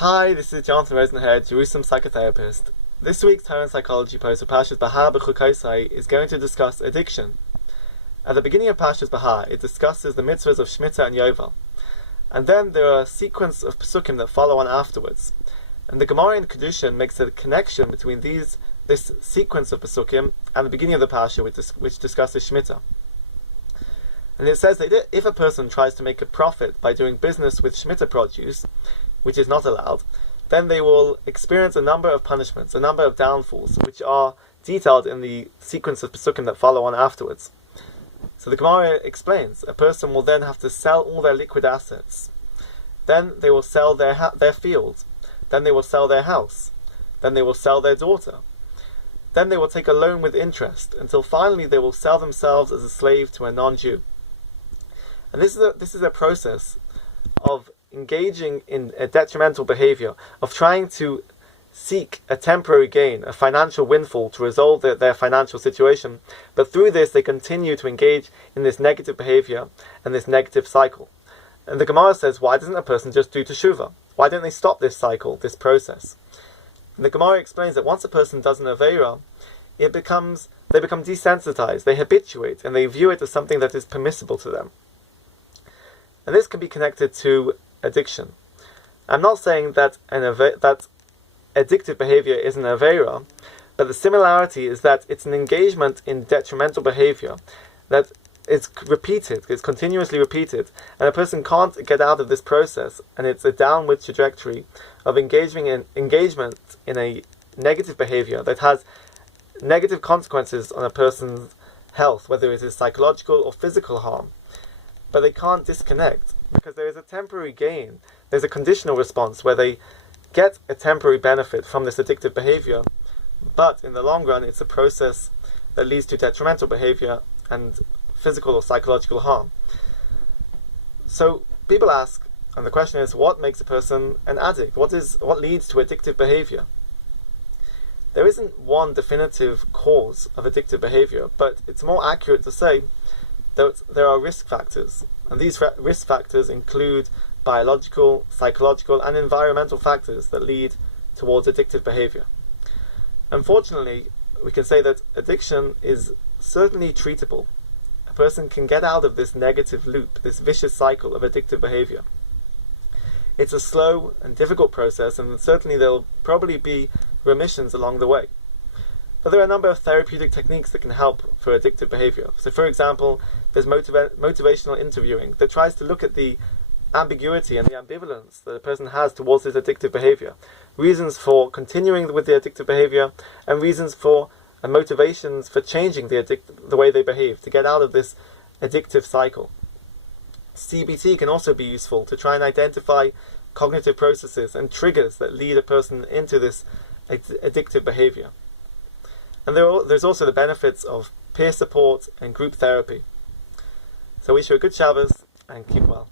Hi, this is Jonathan Rosenhead, Jerusalem psychotherapist. This week's Torah and Psychology post of Parshas Behar-Bechukosai is going to discuss addiction. At the beginning of Parshas Behar, it discusses the mitzvahs of Shemitah and Yovel. And then there are a sequence of Pesukim that follow on afterwards. And the Gemara in Kedushin makes a connection between this sequence of Pesukim and the beginning of the Parsha, which discusses Shemitah. And it says that if a person tries to make a profit by doing business with Shemitah produce, which is not allowed, then they will experience a number of punishments, a number of downfalls, which are detailed in the sequence of Pesukim that follow on afterwards. So the Gemara explains, a person will then have to sell all their liquid assets. Then they will sell their field. Then they will sell their house. Then they will sell their daughter. Then they will take a loan with interest, until finally they will sell themselves as a slave to a non-Jew. And this is a process of engaging in a detrimental behavior, of trying to seek a temporary gain, a financial windfall to resolve their financial situation, but through this they continue to engage in this negative behavior and this negative cycle. And the Gemara says, why doesn't a person just do teshuvah? Why don't they stop this cycle, this process? And the Gemara explains that once a person does an aveira, they become desensitized, they habituate, and they view it as something that is permissible to them. And this can be connected to addiction. I'm not saying that that addictive behavior is an aveira, but the similarity is that it's an engagement in detrimental behavior that is repeated, it's continuously repeated, and a person can't get out of this process, and it's a downward trajectory of engagement in a negative behavior that has negative consequences on a person's health, whether it is psychological or physical harm. But they can't disconnect, because there is a temporary gain. There's a conditional response where they get a temporary benefit from this addictive behavior, but in the long run it's a process that leads to detrimental behavior and physical or psychological harm. So people ask, and the question is, what makes a person an addict? What leads to addictive behavior? There isn't one definitive cause of addictive behavior, but it's more accurate to say that there are risk factors, and these risk factors include biological, psychological, and environmental factors that lead towards addictive behavior. Unfortunately, we can say that addiction is certainly treatable. A person can get out of this negative loop, this vicious cycle of addictive behavior. It's a slow and difficult process, and certainly there will probably be remissions along the way. But there are a number of therapeutic techniques that can help for addictive behavior. So for example, there's motivational interviewing that tries to look at the ambiguity and the ambivalence that a person has towards his addictive behavior, reasons for continuing with the addictive behavior, and reasons for and motivations for changing the way they behave, to get out of this addictive cycle. CBT can also be useful to try and identify cognitive processes and triggers that lead a person into this addictive behavior. And there's also the benefits of peer support and group therapy. So wish you a good Shabbos and keep well.